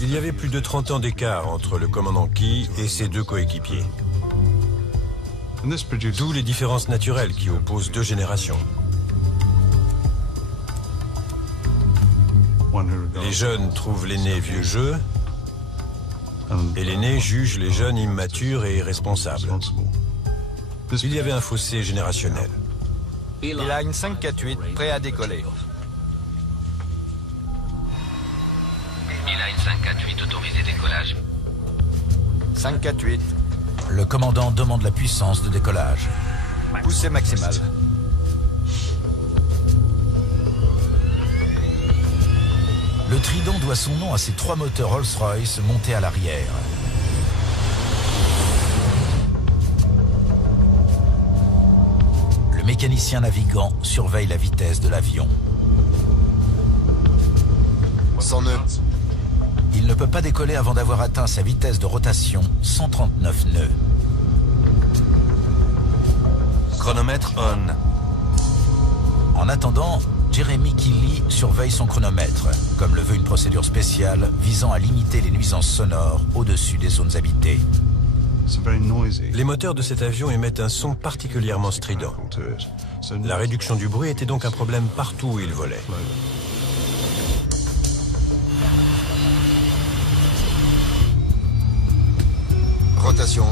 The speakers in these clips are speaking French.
Il y avait plus de 30 ans d'écart entre le commandant Key et ses deux coéquipiers. D'où les différences naturelles qui opposent deux générations. Les jeunes trouvent l'aîné vieux jeu et l'aîné juge les jeunes immatures et irresponsables. Il y avait un fossé générationnel. Beeline 548, prêt à décoller. Beeline 548, autorisé décollage. 548, Le commandant demande la puissance de décollage. poussée maximale. Le Trident doit son nom à ses 3 moteurs Rolls-Royce montés à l'arrière. Le mécanicien navigant surveille la vitesse de l'avion. 100 nœuds. Il ne peut pas décoller avant d'avoir atteint sa vitesse de rotation, 139 nœuds. Chronomètre on. En attendant, Jeremy Keeley surveille son chronomètre, comme le veut une procédure spéciale visant à limiter les nuisances sonores au-dessus des zones habitées. Les moteurs de cet avion émettent un son particulièrement strident. La réduction du bruit était donc un problème partout où il volait. Rotation.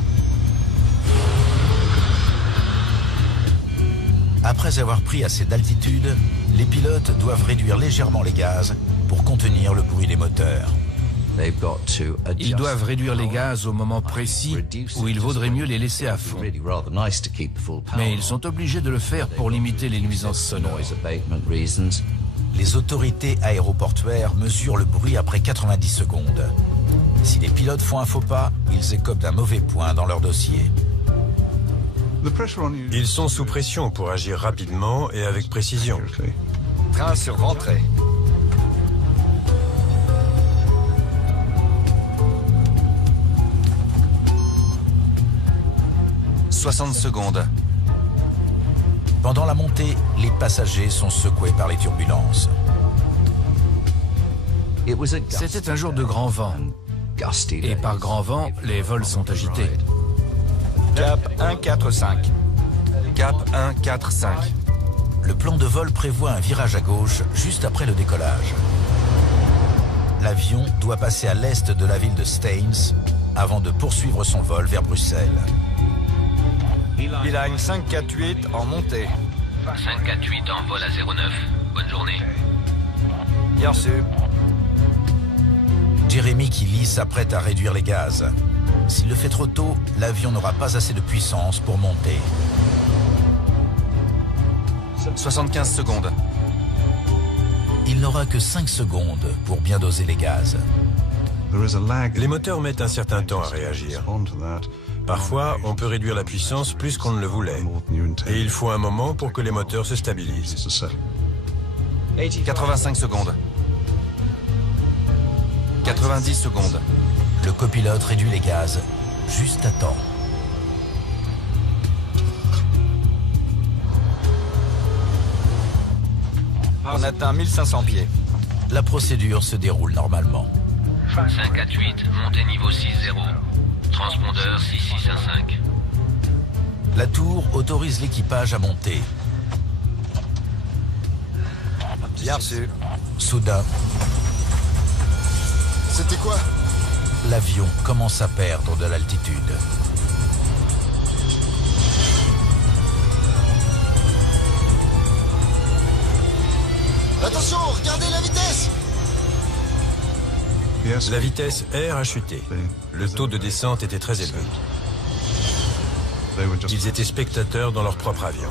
Après avoir pris assez d'altitude, les pilotes doivent réduire légèrement les gaz pour contenir le bruit des moteurs. Ils doivent réduire les gaz au moment précis où il vaudrait mieux les laisser à fond. Mais ils sont obligés de le faire pour limiter les nuisances sonores. Les autorités aéroportuaires mesurent le bruit après 90 secondes. Si les pilotes font un faux pas, ils écopent d'un mauvais point dans leur dossier. Ils sont sous pression pour agir rapidement et avec précision. Train sur rentrée. « 60 secondes. Pendant la montée, les passagers sont secoués par les turbulences. C'était un jour de grand vent. Et par grand vent, les vols sont agités. Cap 145. Cap 145. Le plan de vol prévoit un virage à gauche juste après le décollage. L'avion doit passer à l'est de la ville de Staines avant de poursuivre son vol vers Bruxelles. Beeline 548 en montée. 548 en vol à 09. Bonne journée. Bien sûr. Jeremy Keeley s'apprête à réduire les gaz. S'il le fait trop tôt, l'avion n'aura pas assez de puissance pour monter. 75 secondes. Il n'aura que 5 secondes pour bien doser les gaz. Les moteurs mettent un certain temps à réagir. Parfois, on peut réduire la puissance plus qu'on ne le voulait. Et il faut un moment pour que les moteurs se stabilisent. 85 secondes. 90 secondes. Le copilote réduit les gaz juste à temps. On atteint 1500 pieds. La procédure se déroule normalement. 548, montée niveau 6-0. Transpondeur 6615. La tour autorise l'équipage à monter. Bien sûr. Soudain, C'était quoi? l'avion commence à perdre de l'altitude. Attention, regardez la vitesse! La vitesse R a chuté. Le taux de descente était très élevé. Ils étaient spectateurs dans leur propre avion.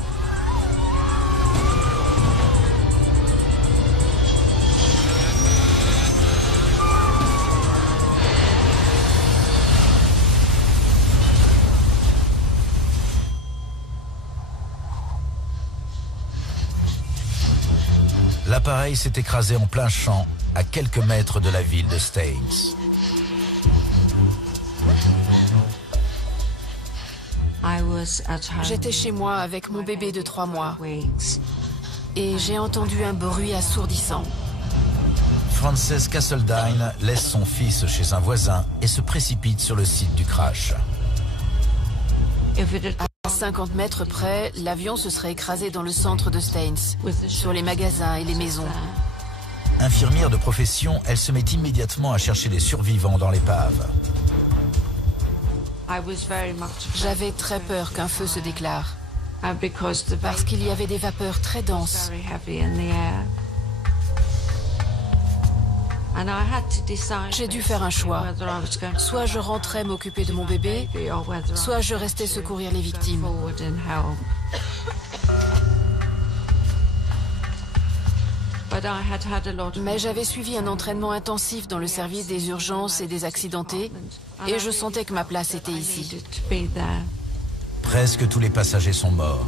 L'appareil s'est écrasé en plein champ, à quelques mètres de la ville de Staines. J'étais chez moi avec mon bébé de 3 mois et j'ai entendu un bruit assourdissant. Frances Castledine laisse son fils chez un voisin et se précipite sur le site du crash. À 50 mètres près, l'avion se serait écrasé dans le centre de Staines, sur les magasins et les maisons. Infirmière de profession, elle se met immédiatement à chercher des survivants dans l'épave. J'avais très peur qu'un feu se déclare, parce qu'il y avait des vapeurs très denses. J'ai dû faire un choix. Soit je rentrais m'occuper de mon bébé, soit je restais secourir les victimes. Mais j'avais suivi un entraînement intensif dans le service des urgences et des accidentés, et je sentais que ma place était ici. Presque tous les passagers sont morts,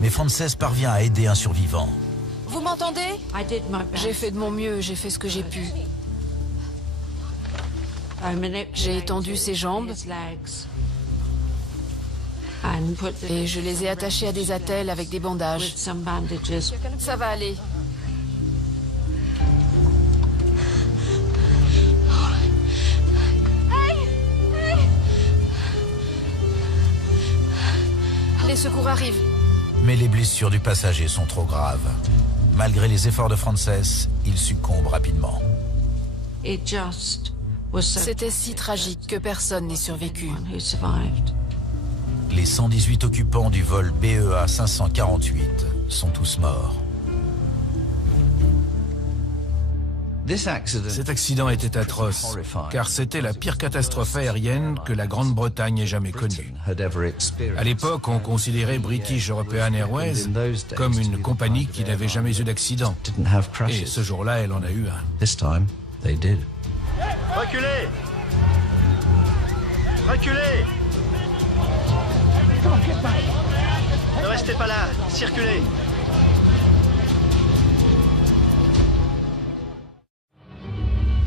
mais Frances parvient à aider un survivant. Vous m'entendez? J'ai fait de mon mieux, j'ai fait ce que j'ai pu. J'ai étendu ses jambes et je les ai attachés à des attelles avec des bandages. Ça va aller. Les secours arrivent. Mais les blessures du passager sont trop graves. Malgré les efforts de Frances, il succombe rapidement. C'était si tragique que personne n'ait survécu. Les 118 occupants du vol BEA 548 sont tous morts. Cet accident était atroce, car c'était la pire catastrophe aérienne que la Grande-Bretagne ait jamais connue. À l'époque, on considérait British European Airways comme une compagnie qui n'avait jamais eu d'accident. Et ce jour-là, elle en a eu un. Reculez! Reculez! Ne restez pas là, circulez!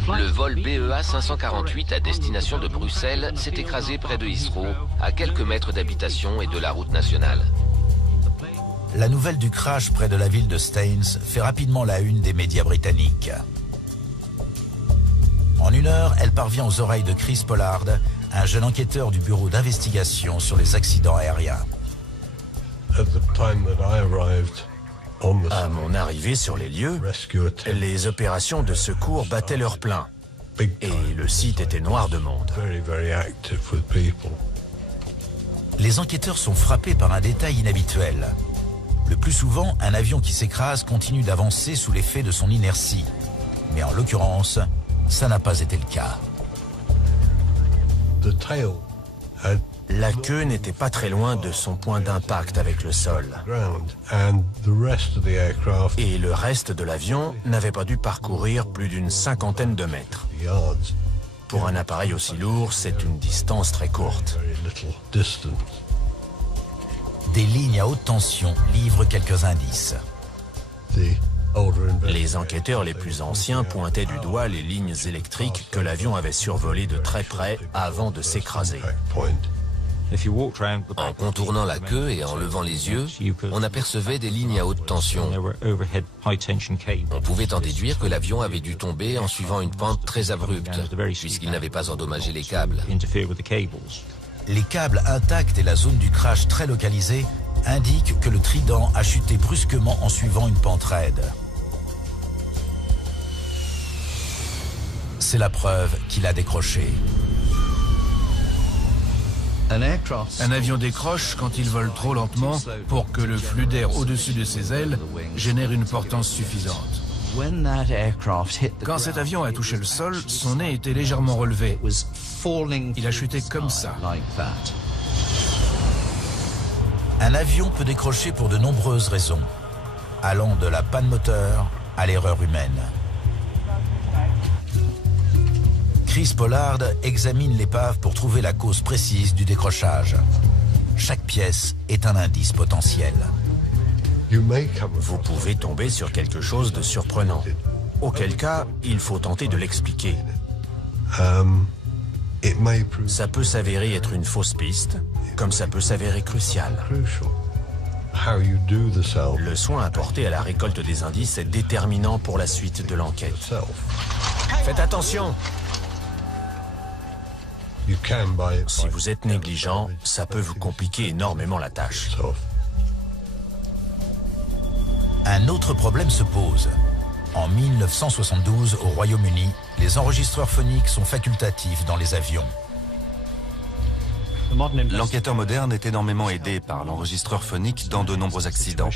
Le vol BEA 548 à destination de Bruxelles s'est écrasé près de Heathrow, à quelques mètres d'habitation et de la route nationale. La nouvelle du crash près de la ville de Staines fait rapidement la une des médias britanniques. En 1 heure, elle parvient aux oreilles de Chris Pollard, un jeune enquêteur du bureau d'investigation sur les accidents aériens. À mon arrivée sur les lieux, les opérations de secours battaient leur plein. Et le site était noir de monde. Les enquêteurs sont frappés par un détail inhabituel. Le plus souvent, un avion qui s'écrase continue d'avancer sous l'effet de son inertie. Mais en l'occurrence, ça n'a pas été le cas. La queue n'était pas très loin de son point d'impact avec le sol. Et le reste de l'avion n'avait pas dû parcourir plus d'une 50aine de mètres. Pour un appareil aussi lourd, c'est une distance très courte. Des lignes à haute tension livrent quelques indices. Les enquêteurs les plus anciens pointaient du doigt les lignes électriques que l'avion avait survolées de très près avant de s'écraser. En contournant la queue et en levant les yeux, on apercevait des lignes à haute tension. On pouvait en déduire que l'avion avait dû tomber en suivant une pente très abrupte, puisqu'il n'avait pas endommagé les câbles. Les câbles intacts et la zone du crash très localisée indiquent que le Trident a chuté brusquement en suivant une pente raide. C'est la preuve qu'il a décroché. Un avion décroche quand il vole trop lentement pour que le flux d'air au-dessus de ses ailes génère une portance suffisante. Quand cet avion a touché le sol, son nez était légèrement relevé. Il a chuté comme ça. Un avion peut décrocher pour de nombreuses raisons, allant de la panne moteur à l'erreur humaine. Chris Pollard examine l'épave pour trouver la cause précise du décrochage. Chaque pièce est un indice potentiel. Vous pouvez tomber sur quelque chose de surprenant. Auquel cas, il faut tenter de l'expliquer. Ça peut s'avérer être une fausse piste, comme ça peut s'avérer crucial. Le soin apporté à la récolte des indices est déterminant pour la suite de l'enquête. Faites attention! Si vous êtes négligent, ça peut vous compliquer énormément la tâche. Un autre problème se pose. En 1972, au Royaume-Uni, les enregistreurs phoniques sont facultatifs dans les avions. L'enquêteur moderne est énormément aidé par l'enregistreur phonique dans de nombreux accidents.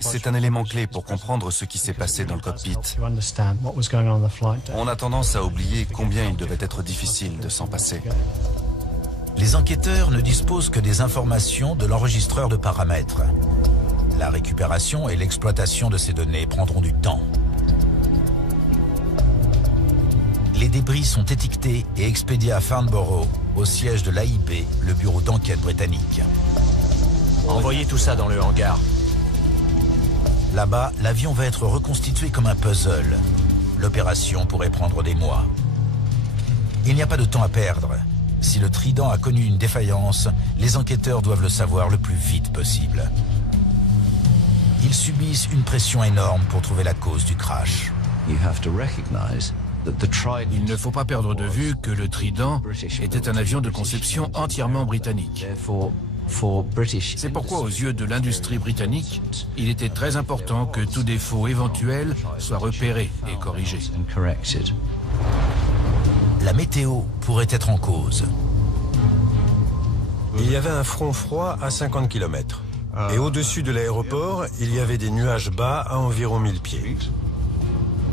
C'est un élément clé pour comprendre ce qui s'est passé dans le cockpit. On a tendance à oublier combien il devait être difficile de s'en passer. Les enquêteurs ne disposent que des informations de l'enregistreur de paramètres. La récupération et l'exploitation de ces données prendront du temps. Les débris sont étiquetés et expédiés à Farnborough, au siège de l'AIB, le bureau d'enquête britannique. Envoyez tout ça dans le hangar. Là-bas, l'avion va être reconstitué comme un puzzle. L'opération pourrait prendre des mois. Il n'y a pas de temps à perdre. Si le Trident a connu une défaillance, les enquêteurs doivent le savoir le plus vite possible. Ils subissent une pression énorme pour trouver la cause du crash. Il ne faut pas perdre de vue que le Trident était un avion de conception entièrement britannique. C'est pourquoi, aux yeux de l'industrie britannique, il était très important que tout défaut éventuel soit repéré et corrigé. La météo pourrait être en cause. Il y avait un front froid à 50 km. Et au-dessus de l'aéroport, il y avait des nuages bas à environ 1000 pieds.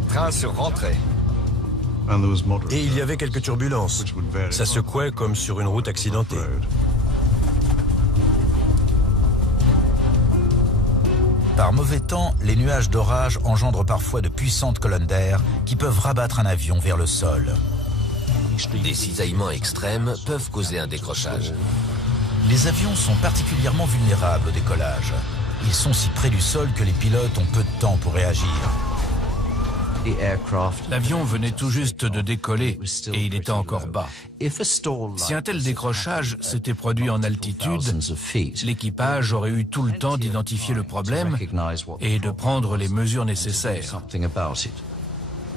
Train sur rentrée. Et il y avait quelques turbulences. Ça secouait comme sur une route accidentée. Par mauvais temps, les nuages d'orage engendrent parfois de puissantes colonnes d'air qui peuvent rabattre un avion vers le sol. Des cisaillements extrêmes peuvent causer un décrochage. Les avions sont particulièrement vulnérables au décollage. Ils sont si près du sol que les pilotes ont peu de temps pour réagir. L'avion venait tout juste de décoller et il était encore bas. Si un tel décrochage s'était produit en altitude, l'équipage aurait eu tout le temps d'identifier le problème et de prendre les mesures nécessaires.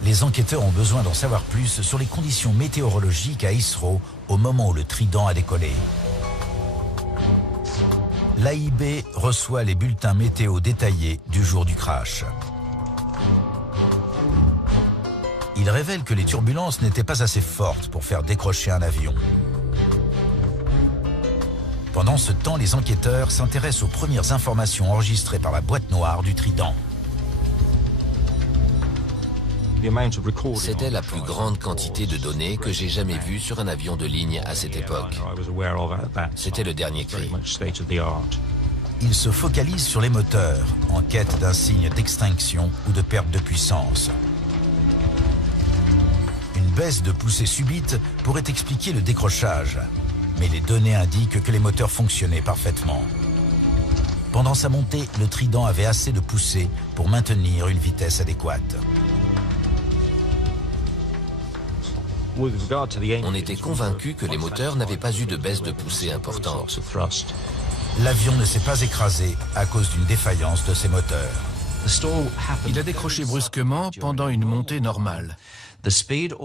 Les enquêteurs ont besoin d'en savoir plus sur les conditions météorologiques à Heathrow au moment où le Trident a décollé. L'AIB reçoit les bulletins météo détaillés du jour du crash. Il révèle que les turbulences n'étaient pas assez fortes pour faire décrocher un avion. Pendant ce temps, les enquêteurs s'intéressent aux premières informations enregistrées par la boîte noire du Trident. C'était la plus grande quantité de données que j'ai jamais vue sur un avion de ligne à cette époque. C'était le dernier cri. Ils se focalisent sur les moteurs, en quête d'un signe d'extinction ou de perte de puissance. Une baisse de poussée subite pourrait expliquer le décrochage, mais les données indiquent que les moteurs fonctionnaient parfaitement. Pendant sa montée, le Trident avait assez de poussée pour maintenir une vitesse adéquate. On était convaincu que les moteurs n'avaient pas eu de baisse de poussée importante. L'avion ne s'est pas écrasé à cause d'une défaillance de ses moteurs. Il a décroché brusquement pendant une montée normale.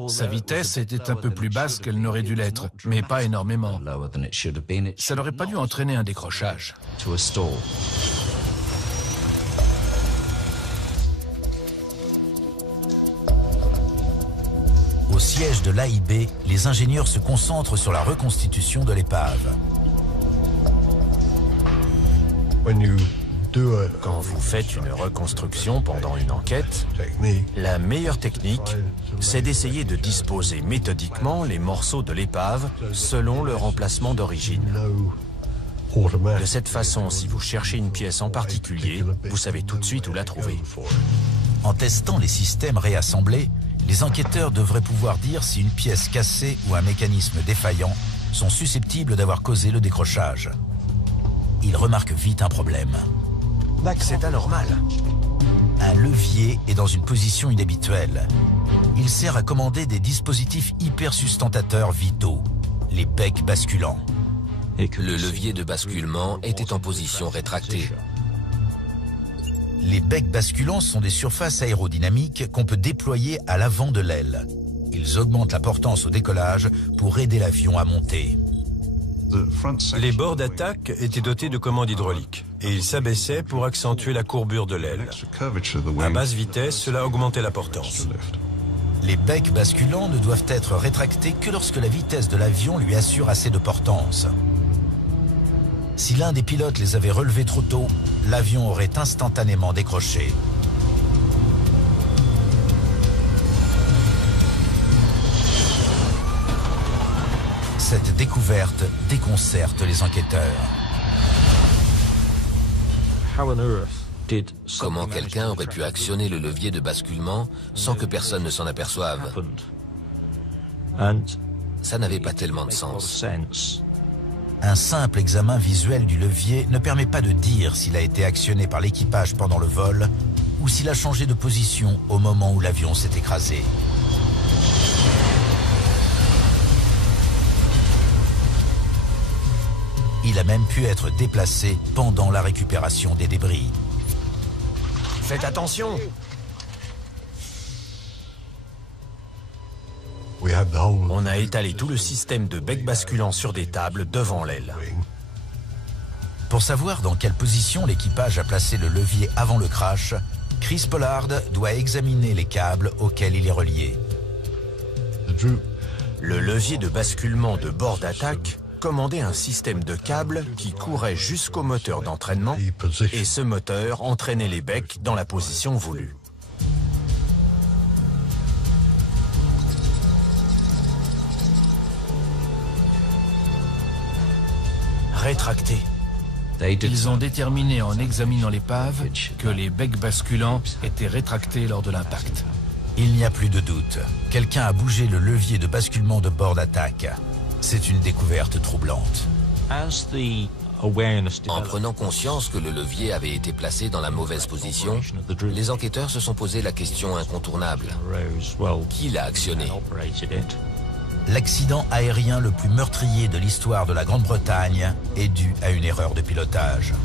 Sa vitesse était un peu plus basse qu'elle n'aurait dû l'être, mais pas énormément. Ça n'aurait pas dû entraîner un décrochage. Au siège de l'AIB, les ingénieurs se concentrent sur la reconstitution de l'épave. Quand vous faites une reconstruction pendant une enquête, la meilleure technique, c'est d'essayer de disposer méthodiquement les morceaux de l'épave selon leur emplacement d'origine. De cette façon, si vous cherchez une pièce en particulier, vous savez tout de suite où la trouver. En testant les systèmes réassemblés, les enquêteurs devraient pouvoir dire si une pièce cassée ou un mécanisme défaillant sont susceptibles d'avoir causé le décrochage. Ils remarquent vite un problème. C'est anormal. Un levier est dans une position inhabituelle. Il sert à commander des dispositifs hypersustentateurs vitaux, les becs basculants. Le levier de basculement était en position rétractée. Les becs basculants sont des surfaces aérodynamiques qu'on peut déployer à l'avant de l'aile. Ils augmentent la portance au décollage pour aider l'avion à monter. Les bords d'attaque étaient dotés de commandes hydrauliques et ils s'abaissaient pour accentuer la courbure de l'aile. À basse vitesse, cela augmentait la portance. Les becs basculants ne doivent être rétractés que lorsque la vitesse de l'avion lui assure assez de portance. Si l'un des pilotes les avait relevés trop tôt, l'avion aurait instantanément décroché. Cette découverte déconcerte les enquêteurs. Comment quelqu'un aurait pu actionner le levier de basculement sans que personne ne s'en aperçoive? Ça n'avait pas tellement de sens. Un simple examen visuel du levier ne permet pas de dire s'il a été actionné par l'équipage pendant le vol ou s'il a changé de position au moment où l'avion s'est écrasé. Il a même pu être déplacé pendant la récupération des débris. Faites attention! On a étalé tout le système de bec basculant sur des tables devant l'aile. Pour savoir dans quelle position l'équipage a placé le levier avant le crash, Chris Pollard doit examiner les câbles auxquels il est relié. Le levier de basculement de bord d'attaque commandait un système de câbles qui courait jusqu'au moteur d'entraînement et ce moteur entraînait les becs dans la position voulue. Rétracté. Ils ont déterminé en examinant l'épave que les becs basculants étaient rétractés lors de l'impact. Il n'y a plus de doute. Quelqu'un a bougé le levier de basculement de bord d'attaque. C'est une découverte troublante. En prenant conscience que le levier avait été placé dans la mauvaise position, les enquêteurs se sont posé la question incontournable. Qui l'a actionné? L'accident aérien le plus meurtrier de l'histoire de la Grande-Bretagne est dû à une erreur de pilotage.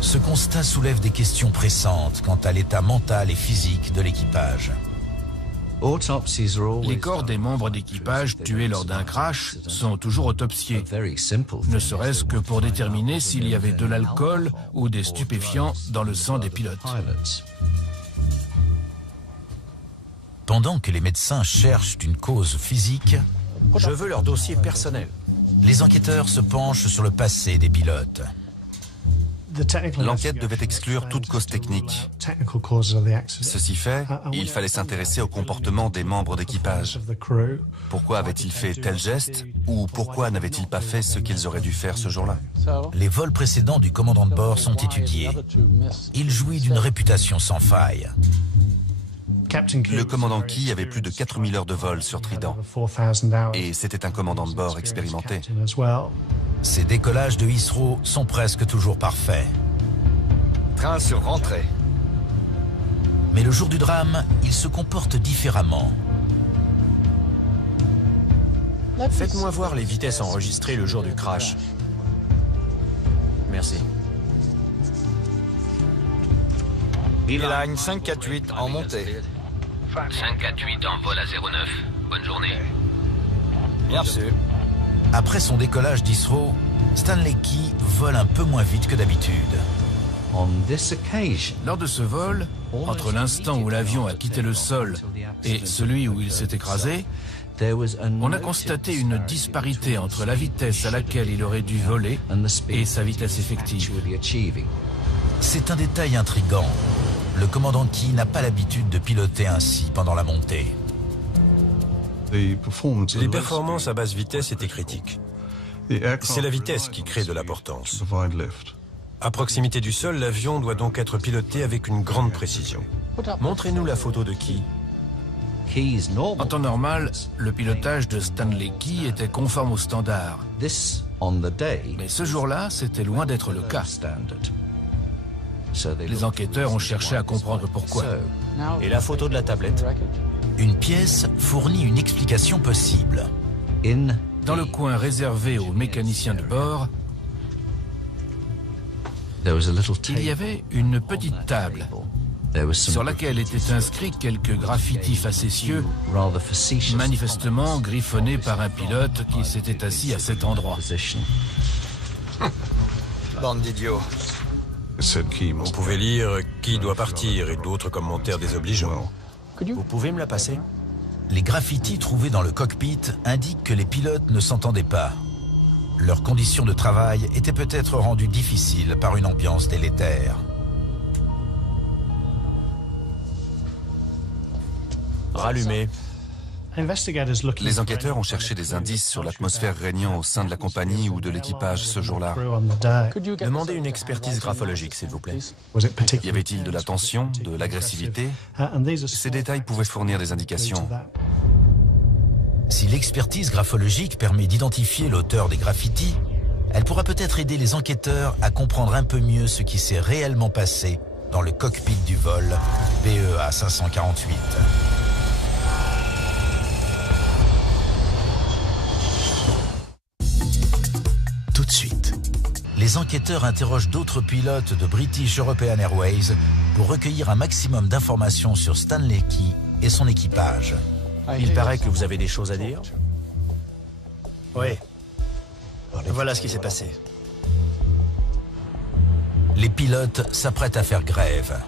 Ce constat soulève des questions pressantes quant à l'état mental et physique de l'équipage. Les corps des membres d'équipage tués lors d'un crash sont toujours autopsiés, ne serait-ce que pour déterminer s'il y avait de l'alcool ou des stupéfiants dans le sang des pilotes. Pendant que les médecins cherchent une cause physique, je veux leur dossier personnel. Les enquêteurs se penchent sur le passé des pilotes. L'enquête devait exclure toute cause technique. Ceci fait, il fallait s'intéresser au comportement des membres d'équipage. Pourquoi avaient-ils fait tel geste ou pourquoi n'avaient-ils pas fait ce qu'ils auraient dû faire ce jour-là? Les vols précédents du commandant de bord sont étudiés. Il jouit d'une réputation sans faille. Le commandant Key avait plus de 4000 heures de vol sur Trident. Et c'était un commandant de bord expérimenté. Ces décollages de Heathrow sont presque toujours parfaits. Train sur rentrée. Mais le jour du drame, il se comporte différemment. Faites-moi voir les vitesses enregistrées le jour du crash. Merci. Line 548 en montée. 548 en vol à 09. Bonne journée. Bien sûr. Après son décollage d'Heathrow, Stanley Key vole un peu moins vite que d'habitude. Lors de ce vol, entre l'instant où l'avion a quitté le sol et celui où il s'est écrasé, on a constaté une disparité entre la vitesse à laquelle il aurait dû voler et sa vitesse effective. C'est un détail intrigant. Le commandant Key n'a pas l'habitude de piloter ainsi pendant la montée. Les performances à basse vitesse étaient critiques. C'est la vitesse qui crée de la portance. À proximité du sol, l'avion doit donc être piloté avec une grande précision. Montrez-nous la photo de Key. En temps normal, le pilotage de Stanley Key était conforme aux standards. Mais ce jour-là, c'était loin d'être le cas. Les enquêteurs ont cherché à comprendre pourquoi. Et la photo de la tablette? Une pièce fournit une explication possible. Dans le coin réservé aux mécaniciens de bord, Il y avait une petite table sur laquelle étaient inscrits quelques graffitis facétieux, manifestement griffonnés par un pilote qui s'était assis à cet endroit. Bande d'idiots. On pouvait lire « Qui doit partir » et d'autres commentaires désobligeants. Vous pouvez me la passer? Les graffitis trouvés dans le cockpit indiquent que les pilotes ne s'entendaient pas. Leurs conditions de travail étaient peut-être rendues difficiles par une ambiance délétère. Rallumé. Les enquêteurs ont cherché des indices sur l'atmosphère régnant au sein de la compagnie ou de l'équipage ce jour-là. Demandez une expertise graphologique, s'il vous plaît. Y avait-il de la tension, de l'agressivité? Ces détails pouvaient fournir des indications. Si l'expertise graphologique permet d'identifier l'auteur des graffitis, elle pourra peut-être aider les enquêteurs à comprendre un peu mieux ce qui s'est réellement passé dans le cockpit du vol BEA 548. Tout de suite, les enquêteurs interrogent d'autres pilotes de British European Airways pour recueillir un maximum d'informations sur Stanley Key et son équipage. Il paraît que vous avez des choses à dire. Oui. Voilà ce qui s'est passé. Les pilotes s'apprêtent à faire grève.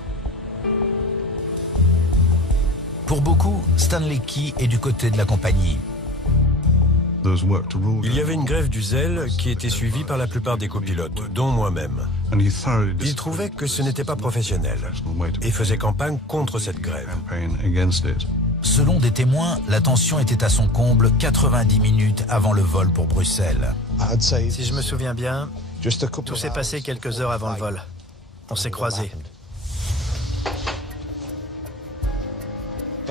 Pour beaucoup, Stanley Key est du côté de la compagnie. Il y avait une grève du zèle qui était suivie par la plupart des copilotes, dont moi-même. Il trouvait que ce n'était pas professionnel et faisait campagne contre cette grève. Selon des témoins, la tension était à son comble 90 minutes avant le vol pour Bruxelles. Si je me souviens bien, tout s'est passé quelques heures avant le vol. On s'est croisés.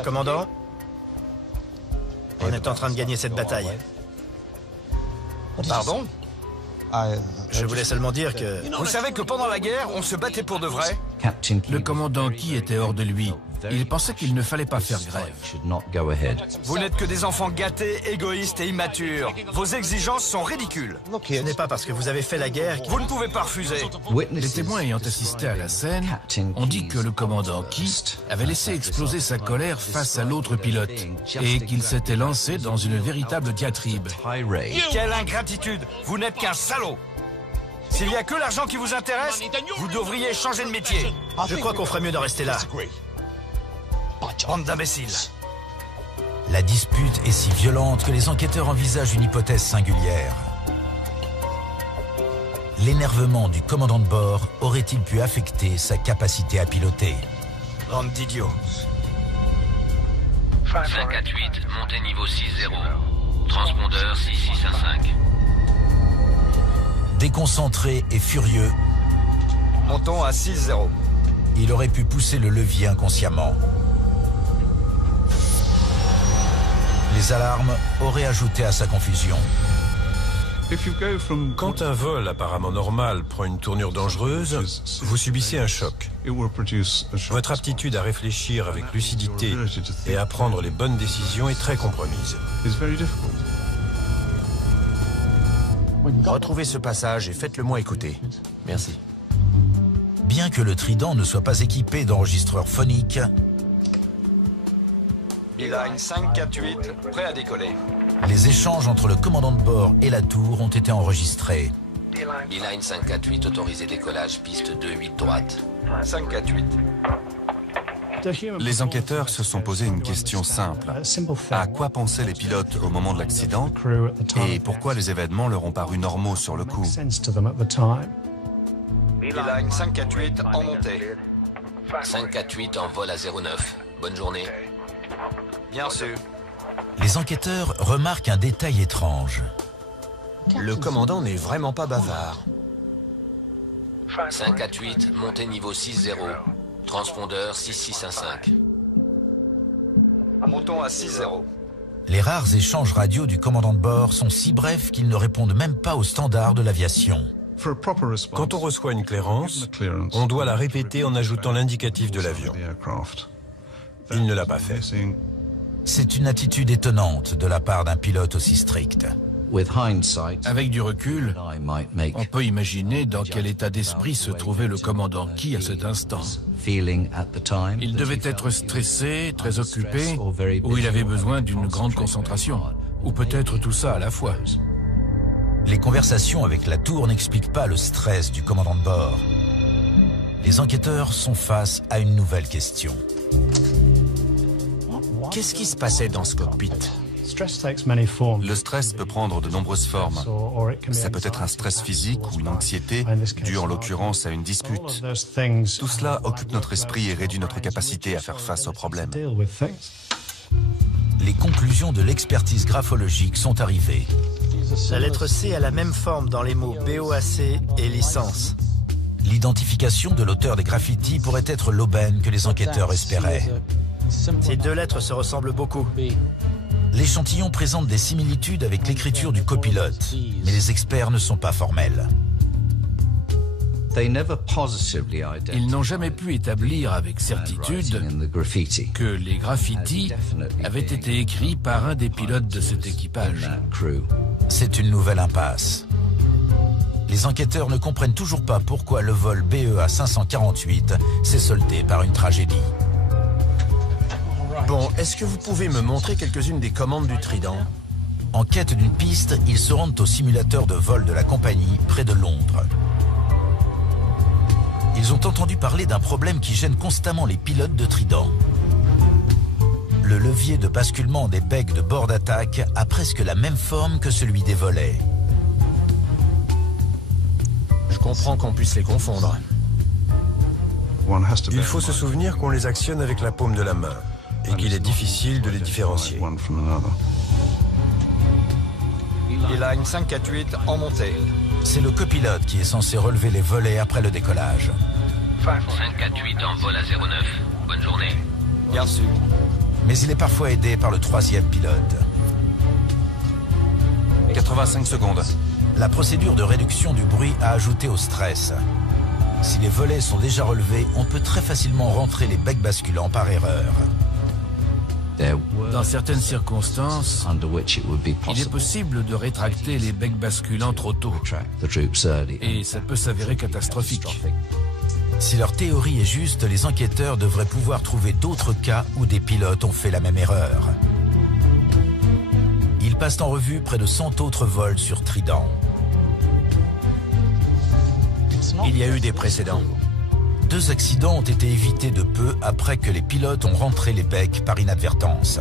Commandant, on est en train de gagner cette bataille. Pardon? Je voulais seulement dire que... Vous savez que pendant la guerre, on se battait pour de vrai? Le commandant Key était hors de lui. Il pensait qu'il ne fallait pas faire grève. Vous n'êtes que des enfants gâtés, égoïstes et immatures. Vos exigences sont ridicules. Ce n'est pas parce que vous avez fait la guerre que... Vous ne pouvez pas refuser. Les témoins ayant assisté à la scène ont dit que le commandant Key avait laissé exploser sa colère face à l'autre pilote et qu'il s'était lancé dans une véritable diatribe. Quelle ingratitude! Vous n'êtes qu'un salaud! S'il n'y a que l'argent qui vous intéresse, vous devriez changer de métier. Je crois qu'on ferait mieux de rester là. Bande d'imbéciles. La dispute est si violente que les enquêteurs envisagent une hypothèse singulière. L'énervement du commandant de bord aurait-il pu affecter sa capacité à piloter? Bande d'idiots. 548, montée niveau 6-0. Transpondeur 6615. Déconcentré et furieux, Montons à 6-0. il aurait pu pousser le levier inconsciemment. Les alarmes auraient ajouté à sa confusion. Quand un vol apparemment normal prend une tournure dangereuse, vous subissez un choc. Votre aptitude à réfléchir avec lucidité et à prendre les bonnes décisions est très compromise. Retrouvez ce passage et faites-le-moi écouter. Merci. Bien que le Trident ne soit pas équipé d'enregistreurs phoniques, Beeline 548, prêt à décoller. les échanges entre le commandant de bord et la tour ont été enregistrés. Beeline 548, autorisé décollage, piste 2-8 droite. 548. Les enquêteurs se sont posé une question simple. À quoi pensaient les pilotes au moment de l'accident et pourquoi les événements leur ont paru normaux sur le coup? Beeline 548 en montée. 548 en vol à 09. Bonne journée. Bien sûr. Les enquêteurs remarquent un détail étrange. Le commandant n'est vraiment pas bavard. 548, montée niveau 6-0. Transpondeur 6615. Montons à 6-0. Les rares échanges radio du commandant de bord sont si brefs qu'ils ne répondent même pas aux standards de l'aviation. Quand on reçoit une clairance, on doit la répéter en ajoutant l'indicatif de l'avion. Il ne l'a pas fait. C'est une attitude étonnante de la part d'un pilote aussi strict. Avec du recul, on peut imaginer dans quel état d'esprit se trouvait le commandant Key à cet instant. Il devait être stressé, très occupé, ou il avait besoin d'une grande concentration. Ou peut-être tout ça à la fois. Les conversations avec la tour n'expliquent pas le stress du commandant de bord. Les enquêteurs sont face à une nouvelle question. Qu'est-ce qui se passait dans ce cockpit ? Le stress peut prendre de nombreuses formes. Ça peut être un stress physique ou une anxiété, due en l'occurrence à une dispute. Tout cela occupe notre esprit et réduit notre capacité à faire face aux problèmes. Les conclusions de l'expertise graphologique sont arrivées. La lettre C a la même forme dans les mots BOAC et licence. L'identification de l'auteur des graffitis pourrait être l'aubaine que les enquêteurs espéraient. Ces deux lettres se ressemblent beaucoup. L'échantillon présente des similitudes avec l'écriture du copilote, mais les experts ne sont pas formels. Ils n'ont jamais pu établir avec certitude que les graffitis avaient été écrits par un des pilotes de cet équipage. C'est une nouvelle impasse. Les enquêteurs ne comprennent toujours pas pourquoi le vol BEA 548 s'est soldé par une tragédie. Bon, est-ce que vous pouvez me montrer quelques-unes des commandes du Trident? En quête d'une piste, ils se rendent au simulateur de vol de la compagnie près de Londres. Ils ont entendu parler d'un problème qui gêne constamment les pilotes de Trident. Le levier de basculement des becs de bord d'attaque a presque la même forme que celui des volets. Je comprends qu'on puisse les confondre. Il faut se souvenir qu'on les actionne avec la paume de la main et qu'il est difficile de les différencier. Beeline 548 en montée. C'est le copilote qui est censé relever les volets après le décollage. 548 en vol à 09. Bonne journée. Bien reçu. Mais il est parfois aidé par le troisième pilote. 85 secondes. La procédure de réduction du bruit a ajouté au stress. Si les volets sont déjà relevés, on peut très facilement rentrer les becs basculants par erreur. Dans certaines circonstances, il est possible de rétracter les becs basculants trop tôt. Et ça peut s'avérer catastrophique. Si leur théorie est juste, les enquêteurs devraient pouvoir trouver d'autres cas où des pilotes ont fait la même erreur. Ils passent en revue près de 100 autres vols sur Trident. Il y a eu des précédents. 2 accidents ont été évités de peu après que les pilotes ont rentré les becs par inadvertance.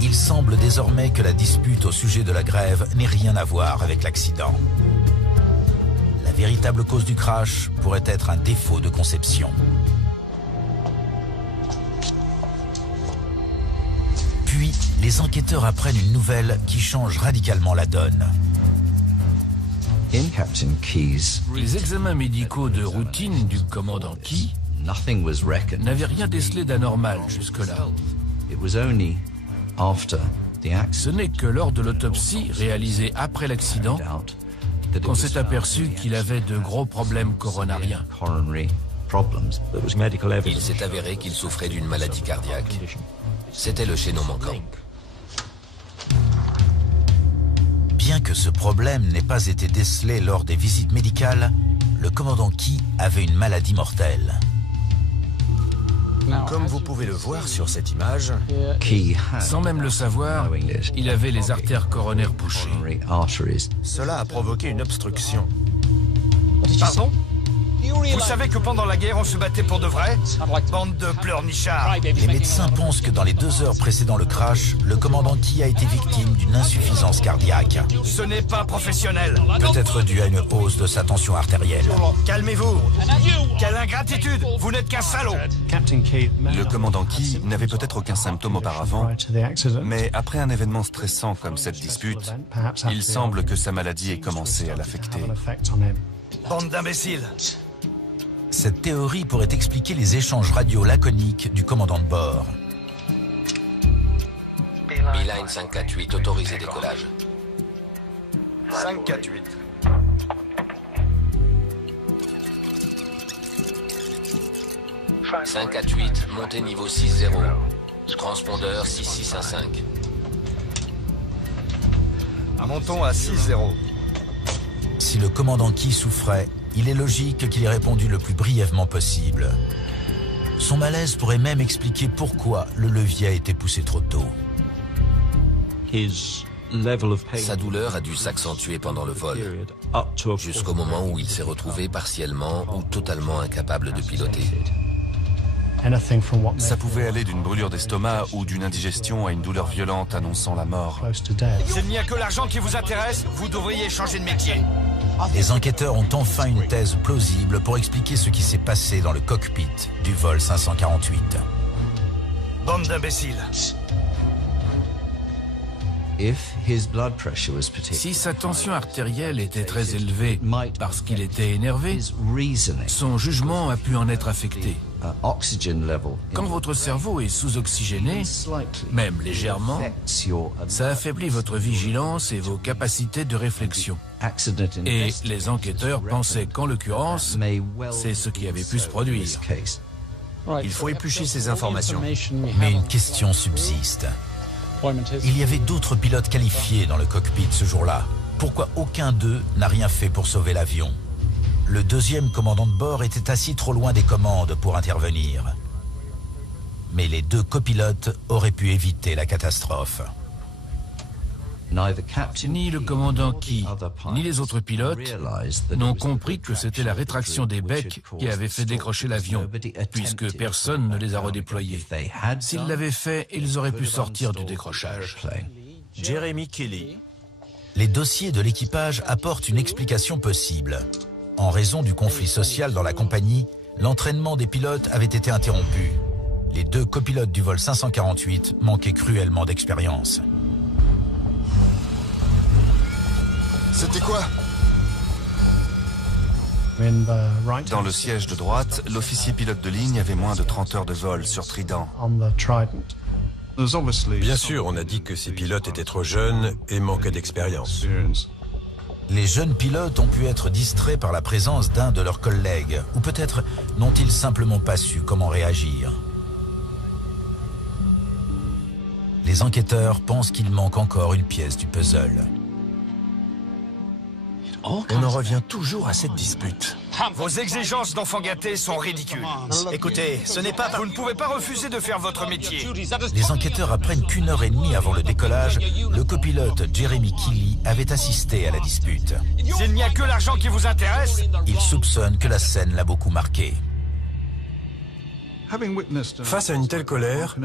Il semble désormais que la dispute au sujet de la grève n'ait rien à voir avec l'accident. La véritable cause du crash pourrait être un défaut de conception. Puis, les enquêteurs apprennent une nouvelle qui change radicalement la donne. Les examens médicaux de routine du commandant Key n'avaient rien décelé d'anormal jusque-là. Ce n'est que lors de l'autopsie réalisée après l'accident qu'on s'est aperçu qu'il avait de gros problèmes coronariens. Il s'est avéré qu'il souffrait d'une maladie cardiaque. C'était le chaînon manquant. Bien que ce problème n'ait pas été décelé lors des visites médicales, le commandant Key avait une maladie mortelle. Comme vous pouvez le voir sur cette image, sans même le savoir, il avait les artères coronaires bouchées. Cela a provoqué une obstruction. Pardon? Vous savez que pendant la guerre, on se battait pour de vrai? Bande de pleurnichards. Les médecins pensent que dans les 2 heures précédant le crash, le commandant Key a été victime d'une insuffisance cardiaque. Ce n'est pas professionnel. Peut-être dû à une hausse de sa tension artérielle. Calmez-vous. Quelle ingratitude. Vous n'êtes qu'un salaud. Le commandant Key n'avait peut-être aucun symptôme auparavant, mais après un événement stressant comme cette dispute, il semble que sa maladie ait commencé à l'affecter. Bande d'imbéciles. Cette théorie pourrait expliquer les échanges radio laconiques du commandant de bord. Beeline 548, autorisé décollage. 548. « 548, montée niveau 6-0. Transpondeur 6615. Montons à 6-0. Si le commandant Key souffrait, il est logique qu'il ait répondu le plus brièvement possible. Son malaise pourrait même expliquer pourquoi le levier a été poussé trop tôt. Sa douleur a dû s'accentuer pendant le vol, jusqu'au moment où il s'est retrouvé partiellement ou totalement incapable de piloter. Ça pouvait aller d'une brûlure d'estomac ou d'une indigestion à une douleur violente annonçant la mort. S'il n'y a que l'argent qui vous intéresse, vous devriez changer de métier. Les enquêteurs ont enfin une thèse plausible pour expliquer ce qui s'est passé dans le cockpit du vol 548. Bande d'imbéciles. Si sa tension artérielle était très élevée parce qu'il était énervé, son jugement a pu en être affecté. Quand votre cerveau est sous-oxygéné, même légèrement, ça affaiblit votre vigilance et vos capacités de réflexion. Et les enquêteurs pensaient qu'en l'occurrence, c'est ce qui avait pu se produire. Il faut éplucher ces informations. Mais une question subsiste. Il y avait d'autres pilotes qualifiés dans le cockpit ce jour-là. Pourquoi aucun d'eux n'a rien fait pour sauver l'avion? Le deuxième commandant de bord était assis trop loin des commandes pour intervenir. Mais les deux copilotes auraient pu éviter la catastrophe. Ni le commandant Key, ni les autres pilotes n'ont compris que c'était la rétraction des becs qui avait fait décrocher l'avion, puisque personne ne les a redéployés. S'ils l'avaient fait, ils auraient pu sortir du décrochage. Jeremy Kelly. Les dossiers de l'équipage apportent une explication possible. En raison du conflit social dans la compagnie, l'entraînement des pilotes avait été interrompu. Les deux copilotes du vol 548 manquaient cruellement d'expérience. C'était quoi? Dans le siège de droite, l'officier pilote de ligne avait moins de 30 heures de vol sur Trident. Bien sûr, on a dit que ces pilotes étaient trop jeunes et manquaient d'expérience. Les jeunes pilotes ont pu être distraits par la présence d'un de leurs collègues, ou peut-être n'ont-ils simplement pas su comment réagir. Les enquêteurs pensent qu'il manque encore une pièce du puzzle. On en revient toujours à cette dispute. Vos exigences d'enfants gâtés sont ridicules. Écoutez, ce n'est pas... Vous ne pouvez pas refuser de faire votre métier. Les enquêteurs apprennent qu'une heure et demie avant le décollage, le copilote Jeremy Kelly avait assisté à la dispute. S'il n'y a que l'argent qui vous intéresse... Il soupçonne que la scène l'a beaucoup marqué. Face à une telle colère,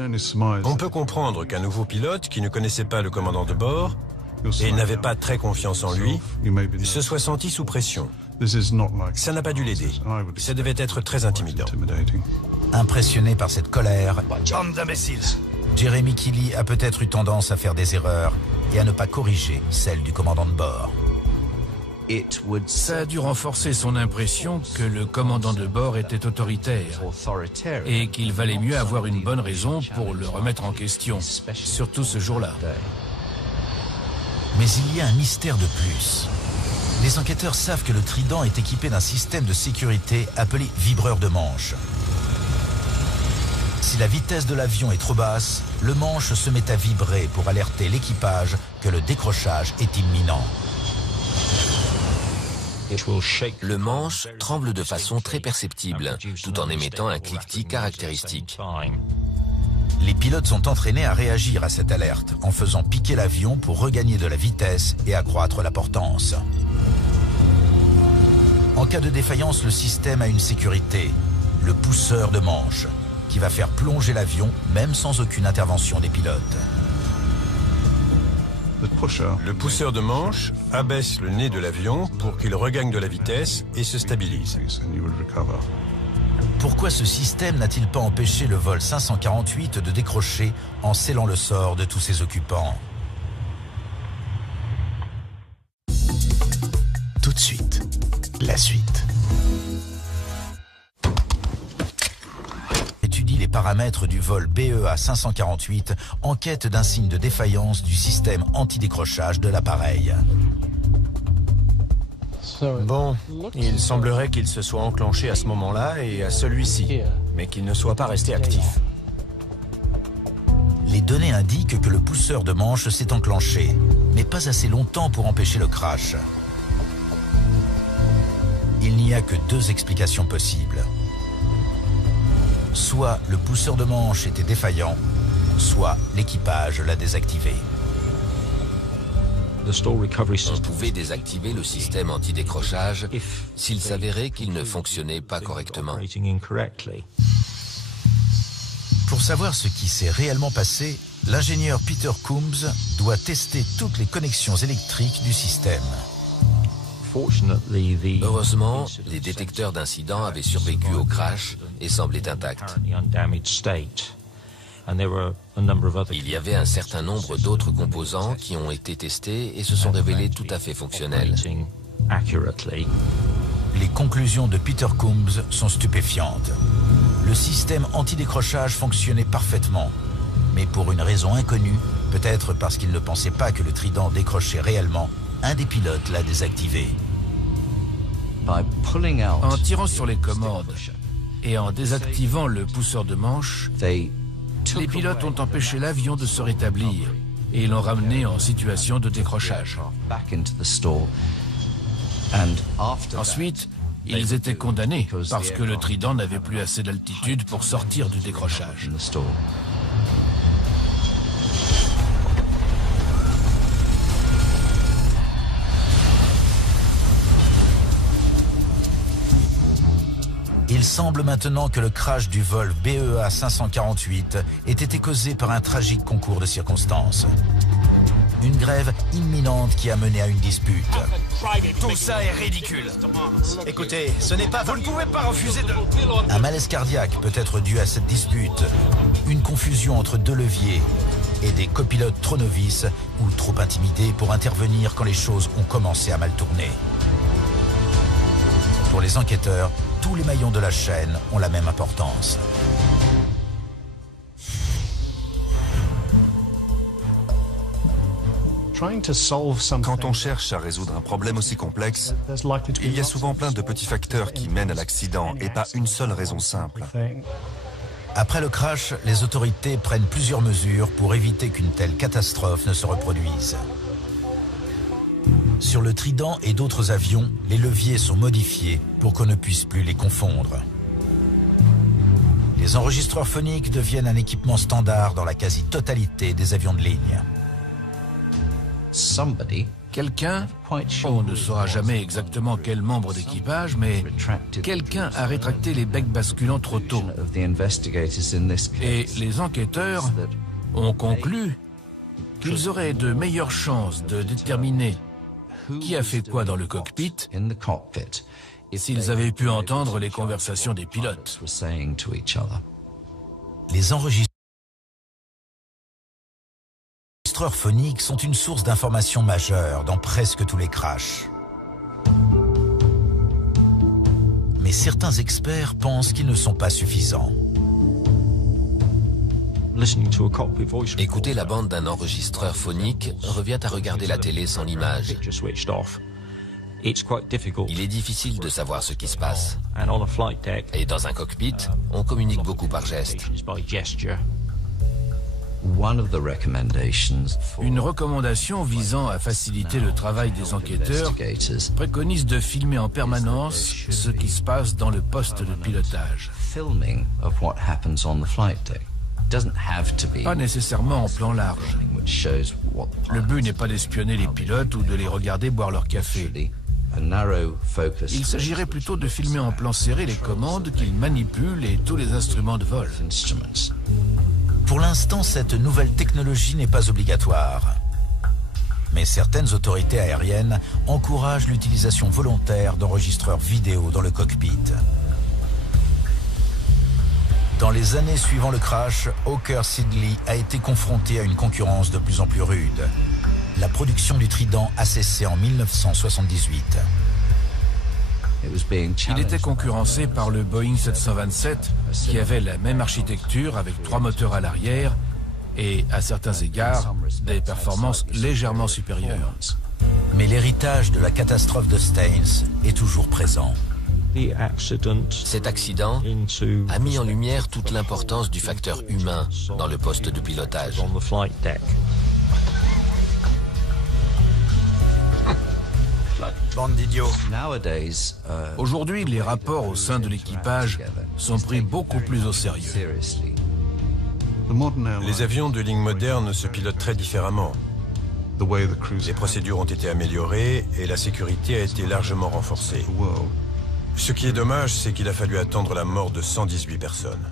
on peut comprendre qu'un nouveau pilote qui ne connaissait pas le commandant de bord et n'avait pas très confiance en lui, se soit senti sous pression. Ça n'a pas dû l'aider. Ça devait être très intimidant. Impressionné par cette colère, Bande d'imbéciles. Jeremy Kelly a peut-être eu tendance à faire des erreurs et à ne pas corriger celles du commandant de bord. Ça a dû renforcer son impression que le commandant de bord était autoritaire et qu'il valait mieux avoir une bonne raison pour le remettre en question, surtout ce jour-là. Mais il y a un mystère de plus. Les enquêteurs savent que le Trident est équipé d'un système de sécurité appelé vibreur de manche. Si la vitesse de l'avion est trop basse, le manche se met à vibrer pour alerter l'équipage que le décrochage est imminent. Le manche tremble de façon très perceptible, tout en émettant un cliquetis caractéristique. Les pilotes sont entraînés à réagir à cette alerte en faisant piquer l'avion pour regagner de la vitesse et accroître la portance. En cas de défaillance, le système a une sécurité, le pousseur de manche, qui va faire plonger l'avion même sans aucune intervention des pilotes. Le pousseur de manche abaisse le nez de l'avion pour qu'il regagne de la vitesse et se stabilise. Pourquoi ce système n'a-t-il pas empêché le vol 548 de décrocher en scellant le sort de tous ses occupants? Tout de suite, la suite. Étudie les paramètres du vol BEA 548 en quête d'un signe de défaillance du système anti-décrochage de l'appareil. Bon, il semblerait qu'il se soit enclenché à ce moment-là et à celui-ci, mais qu'il ne soit pas resté actif. Les données indiquent que le pousseur de manche s'est enclenché, mais pas assez longtemps pour empêcher le crash. Il n'y a que deux explications possibles. Soit le pousseur de manche était défaillant, soit l'équipage l'a désactivé. On pouvait désactiver le système anti-décrochage s'il s'avérait qu'il ne fonctionnait pas correctement. Pour savoir ce qui s'est réellement passé, l'ingénieur Peter Coombs doit tester toutes les connexions électriques du système. Heureusement, les détecteurs d'incidents avaient survécu au crash et semblaient intacts. Il y avait un certain nombre d'autres composants qui ont été testés et se sont révélés tout à fait fonctionnels. Les conclusions de Peter Coombs sont stupéfiantes. Le système anti-décrochage fonctionnait parfaitement, mais pour une raison inconnue, peut-être parce qu'il ne pensait pas que le Trident décrochait réellement, un des pilotes l'a désactivé. En tirant sur les commandes et en désactivant le pousseur de manche, les pilotes ont empêché l'avion de se rétablir et l'ont ramené en situation de décrochage. Ensuite, ils étaient condamnés parce que le Trident n'avait plus assez d'altitude pour sortir du décrochage. Il semble maintenant que le crash du vol BEA 548 ait été causé par un tragique concours de circonstances. Une grève imminente qui a mené à une dispute. Tout ça est ridicule. Écoutez, ce n'est pas... Vous ne pouvez pas refuser de... Un malaise cardiaque peut être dû à cette dispute. Une confusion entre deux leviers et des copilotes trop novices ou trop intimidés pour intervenir quand les choses ont commencé à mal tourner. Pour les enquêteurs, tous les maillons de la chaîne ont la même importance. Quand on cherche à résoudre un problème aussi complexe, il y a souvent plein de petits facteurs qui mènent à l'accident et pas une seule raison simple. Après le crash, les autorités prennent plusieurs mesures pour éviter qu'une telle catastrophe ne se reproduise. Sur le Trident et d'autres avions, les leviers sont modifiés pour qu'on ne puisse plus les confondre. Les enregistreurs phoniques deviennent un équipement standard dans la quasi-totalité des avions de ligne. Quelqu'un, on ne saura jamais exactement quel membre d'équipage, mais quelqu'un a rétracté les becs basculants trop tôt. Et les enquêteurs ont conclu qu'ils auraient de meilleures chances de déterminer qui a fait quoi dans le cockpit s'ils avaient pu entendre les conversations des pilotes. Les enregistreurs phoniques sont une source d'information majeure dans presque tous les crashs. Mais certains experts pensent qu'ils ne sont pas suffisants. Écouter la bande d'un enregistreur phonique revient à regarder la télé sans l'image. Il est difficile de savoir ce qui se passe. Et dans un cockpit, on communique beaucoup par geste. Une recommandation visant à faciliter le travail des enquêteurs préconise de filmer en permanence ce qui se passe dans le poste de pilotage. Pas nécessairement en plan large. Le but n'est pas d'espionner les pilotes ou de les regarder boire leur café. Il s'agirait plutôt de filmer en plan serré les commandes qu'ils manipulent et tous les instruments de vol. Pour l'instant, cette nouvelle technologie n'est pas obligatoire. Mais certaines autorités aériennes encouragent l'utilisation volontaire d'enregistreurs vidéo dans le cockpit. Dans les années suivant le crash, Hawker Siddeley a été confronté à une concurrence de plus en plus rude. La production du Trident a cessé en 1978. Il était concurrencé par le Boeing 727, qui avait la même architecture avec 3 moteurs à l'arrière et, à certains égards, des performances légèrement supérieures. Mais l'héritage de la catastrophe de Staines est toujours présent. Cet accident a mis en lumière toute l'importance du facteur humain dans le poste de pilotage. Bande d'idiots. Aujourd'hui, les rapports au sein de l'équipage sont pris beaucoup plus au sérieux. Les avions de ligne moderne se pilotent très différemment. Les procédures ont été améliorées et la sécurité a été largement renforcée. Ce qui est dommage, c'est qu'il a fallu attendre la mort de 118 personnes.